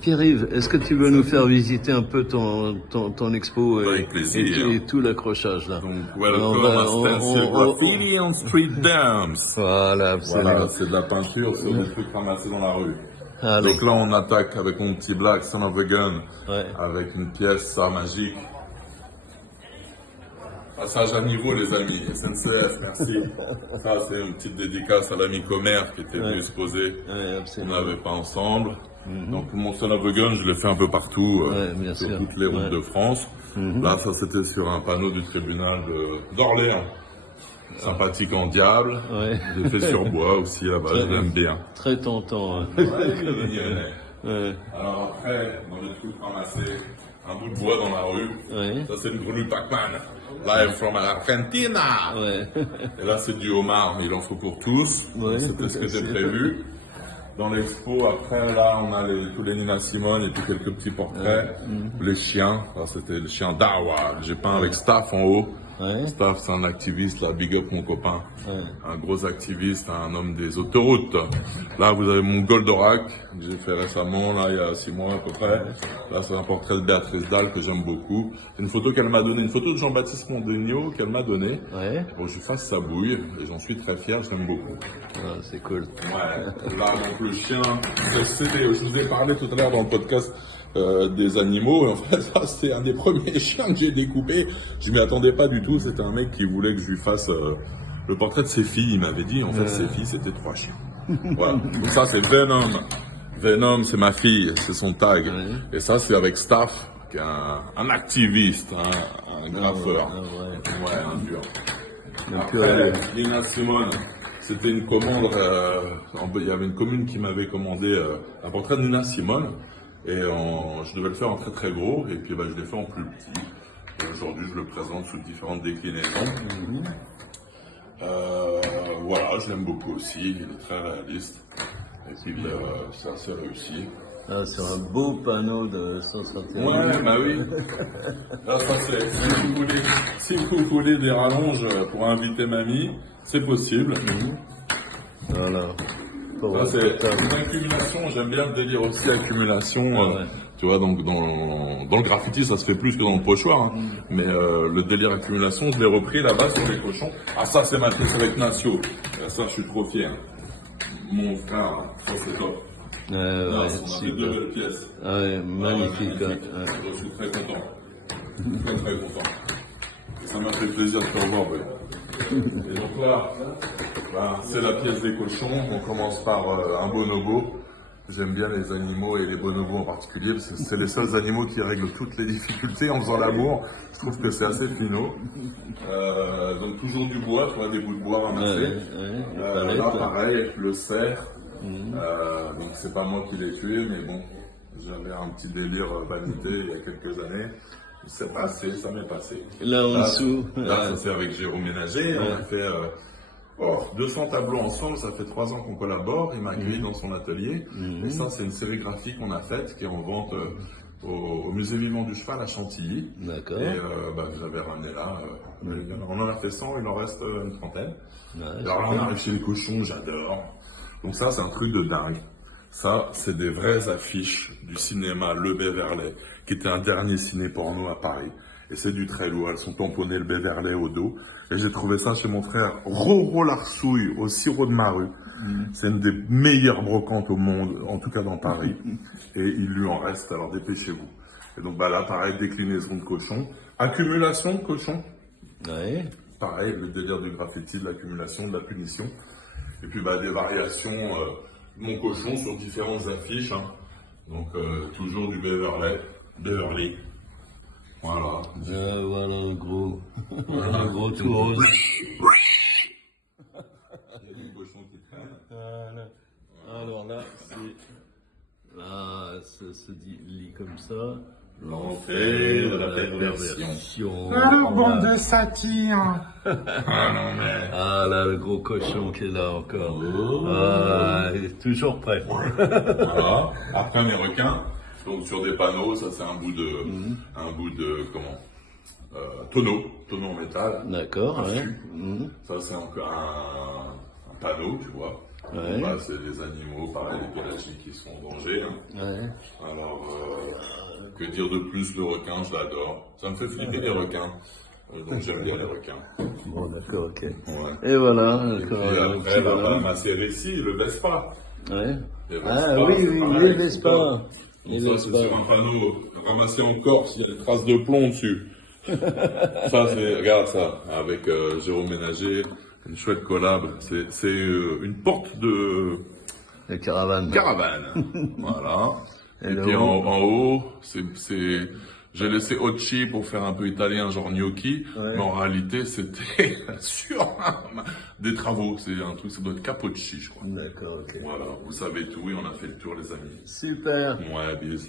Pierre-Yves, est-ce que tu veux nous faire visiter un peu ton expo Avec plaisir. et tout l'accrochage là? Donc, welcome à Stencil Graffiti on Street Dance. Voilà, absolument. Voilà, c'est de la peinture sur des trucs ramassés dans la rue. Allez. Donc là, on attaque avec mon petit black, Son of a Gun, Ouais. avec une pièce, ça, magique. Passage à niveau, les amis. SNCF, merci. Ça, c'est une petite dédicace à l'ami Comer qui était venu se poser. Ouais, On absolument. n'avait pas ensemble. Donc, mon Son of a Gun, je l'ai fait un peu partout, Ouais, bien sur sûr. toutes les routes de France. Là, ça, c'était sur un panneau du tribunal d'Orléans. Sympathique en diable. Ouais. J'ai fait sur bois aussi là-bas, je l'aime bien. Très tentant. Hein. Ouais. Alors après, dans les trucs ramassés, un bout de bois dans la rue. Ouais. Ça, c'est le grenouille Pac-Man. Live from Argentina. Ouais. Et là, c'est du homard, il en faut pour tous. Ouais. C'était ce que j'ai prévu. Dans l'expo, après, là, on a tous les Nina Simone et puis quelques petits portraits. Les chiens, là, c'était le chien Dawa. J'ai peint avec Staff en haut. Ouais. Staff, c'est un activiste, là, big up mon copain. Ouais. Un gros activiste, un homme des autoroutes. Là, vous avez mon Goldorak, que j'ai fait récemment, là, il y a 6 mois à peu près. Là, c'est un portrait de Béatrice Dalle que j'aime beaucoup. C'est une photo qu'elle m'a donnée, une photo de Jean-Baptiste Mondegno qu'elle m'a donnée. Ouais. Bon, je fasse sa bouille, et j'en suis très fier, je l'aime beaucoup. Ah, c'est cool. Ouais, là, donc le chien, je vous ai parlé tout à l'heure dans le podcast des animaux, et en fait, ça, c'est un des premiers chiens que j'ai découpé. Je m'y attendais pas du tout, c'était un mec qui voulait que je lui fasse le portrait de ses filles, il m'avait dit, en fait, ses filles, c'était 3 chiens. Voilà, donc ça, c'est Venom. Venom, c'est ma fille, c'est son tag. Et ça, c'est avec Staff, qui est un activiste, un graffeur. Ouais, un dur. Après, Nina Simone, c'était une commande, il y avait une commune qui m'avait commandé un portrait de Nina Simone, et je devais le faire en très très gros, et puis je l'ai fait en plus petit. Et aujourd'hui, je le présente sous différentes déclinaisons. Voilà, je l'aime beaucoup aussi, il est très réaliste, et puis c'est assez réussi. Ah, sur un beau panneau de 161. Ouais, bah oui. Là, ça c'est, si vous voulez des rallonges pour inviter mamie, c'est possible. Voilà. Ça, c'est une accumulation, j'aime bien le délire aussi, accumulation. Tu vois, donc dans le graffiti, ça se fait plus que dans le pochoir. Hein. Mais le délire accumulation, je l'ai repris là-bas sur les cochons. Ah, ça, c'est ma pièce avec Nacio. Ça, je suis trop fier. Mon frère, ça, c'est top. Ouais, on a fait 2 belles pièces. Ah ouais, magnifique. Je suis très content. Très, très content. Et ça m'a fait plaisir de te revoir, Ben. Et donc là, c'est la pièce des cochons. On commence par un bonobo. J'aime bien les animaux et les bonobos en particulier parce que c'est les seuls animaux qui règlent toutes les difficultés en faisant l'amour. Je trouve que c'est assez finaux. Donc toujours du bois, tu vois, des bouts de bois ramassés. Là pareil, le cerf. Donc c'est pas moi qui l'ai tué, mais bon, j'avais un petit délire vanité il y a quelques années. C'est passé, ça m'est passé. Là en dessous. Là, ça c'est avec Jérôme Ménager. On a fait 200 tableaux ensemble. Ça fait 3 ans qu'on collabore. Il m'a accueilli dans son atelier. Et ça, c'est une sérigraphie qu'on a faite qui est en vente au Musée Vivant du Cheval à Chantilly. D'accord. Et j'avais ramené là. On en a fait 100, il en reste une trentaine. Alors là, on arrive chez les cochons, j'adore. Donc ça, c'est un truc de dingue. Ça, c'est des vraies affiches du cinéma Le Béverlay, qui était un dernier ciné porno à Paris. Et c'est du très lourd, elles sont tamponnées le Béverlay au dos. Et j'ai trouvé ça chez mon frère Roro Larsouille, au sirop de ma rue. C'est une des meilleures brocantes au monde, en tout cas dans Paris. Et il lui en reste, alors dépêchez-vous. Et donc là, pareil, déclinaison de cochon. Accumulation de cochon. Ouais. Pareil, le délire du graffiti, de l'accumulation, de la punition. Et puis des variations de mon cochon sur différentes affiches. Hein. Donc toujours du Beverly. Voilà. Voilà un gros, un gros tour. Il y a du cochon qui traîne. Voilà. Alors là, ça se lit comme ça. L'enfer de la perversion. Alors, bande de satire. Ah non mais. Ah là, le gros cochon qui est là encore. Ah, il est toujours prêt. Voilà. Après mes requins. Donc sur des panneaux, ça c'est un bout de tonneau en métal. D'accord, ouais. Ça c'est un panneau, tu vois. Ouais. Bah, c'est les animaux, pareil, les pélagiques qui sont en danger. Hein. Ouais. Alors, que dire de plus, le requin, je l'adore. Ça me fait flipper les requins. Donc j'aime bien les requins. Bon, d'accord, ok. Ouais. Et voilà, Et d'accord. puis un après, petit là, bonhomme. ma série ici, le Vespa. Ouais. Les Ah Vespa, oui, c'est oui, pareil, les Vespa. Donc Les ça, Vespa. c'est sur un panneau ramassé en Corse, il y a des traces de plomb dessus. Ça, c'est, regarde ça, avec Jérôme Ménager, une chouette collab. C'est une porte de Les caravanes. caravane. Voilà. Et Et le puis haut. en haut, j'ai laissé Occhi pour faire un peu italien, genre gnocchi, Ouais. mais en réalité, c'était sur des travaux. C'est un truc, ça doit être Capocci, je crois. D'accord, ok. Voilà, vous savez tout et on a fait le tour, les amis. Super. Ouais, bis.